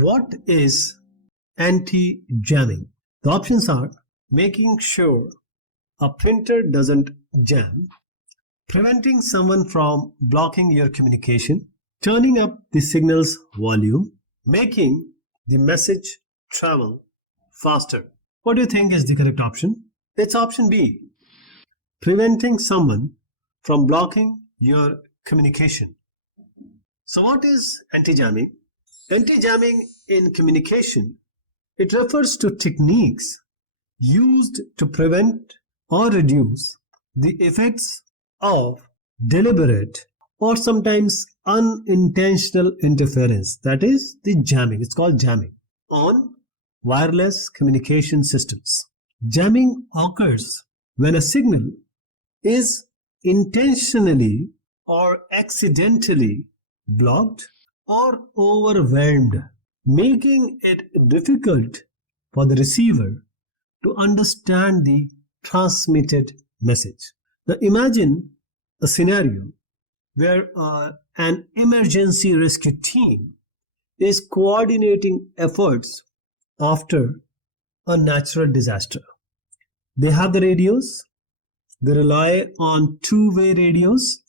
What is anti-jamming? The options are making sure a printer doesn't jam, preventing someone from blocking your communication, turning up the signal's volume, making the message travel faster. What do you think is the correct option? It's option B, preventing someone from blocking your communication. So what is anti-jamming? Anti-jamming in communication, it refers to techniques used to prevent or reduce the effects of deliberate or sometimes unintentional interference. That is the jamming. It's called jamming on wireless communication systems. Jamming occurs when a signal is intentionally or accidentally blocked or overwhelmed, making it difficult for the receiver to understand the transmitted message. Now imagine a scenario where an emergency rescue team is coordinating efforts after a natural disaster. They have the radios. They rely on two-way radios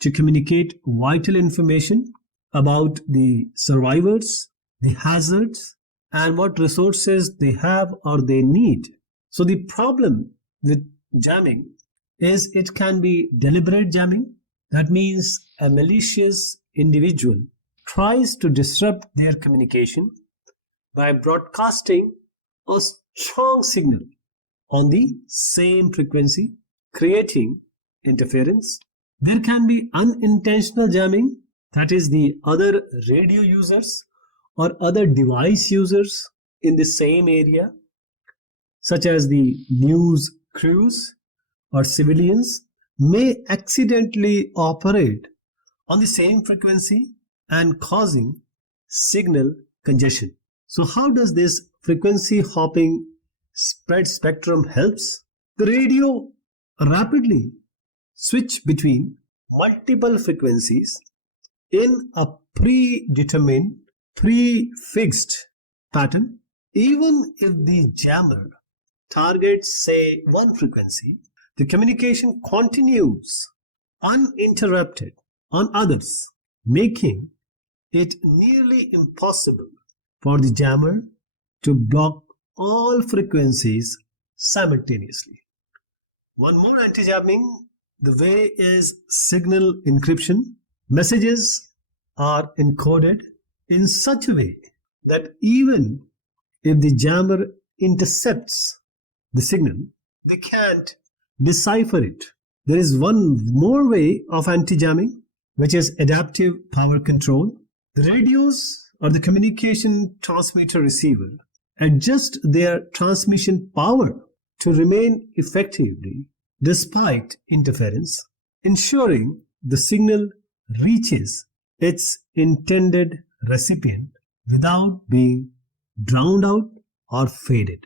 to communicate vital information about the survivors, the hazards, and what resources they have or they need. So the problem with jamming is it can be deliberate jamming. That means a malicious individual tries to disrupt their communication by broadcasting a strong signal on the same frequency, creating interference. There can be unintentional jamming, that is the other radio users or other device users in the same area, such as the news crews or civilians, may accidentally operate on the same frequency and causing signal congestion. So how does this frequency hopping spread spectrum helps? The radio rapidly switch between multiple frequencies in a predetermined, prefixed pattern. Even if the jammer targets, say, one frequency, the communication continues uninterrupted on others, making it nearly impossible for the jammer to block all frequencies simultaneously. One more anti-jamming, the way is signal encryption. Messages are encoded in such a way that even if the jammer intercepts the signal, they can't decipher it. There is one more way of anti-jamming, which is adaptive power control. The radios or the communication transmitter receiver adjust their transmission power to remain effectively despite interference, ensuring the signal reaches its intended recipient without being drowned out or faded.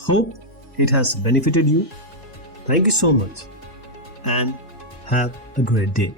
Hope it has benefited you. Thank you so much and have a great day.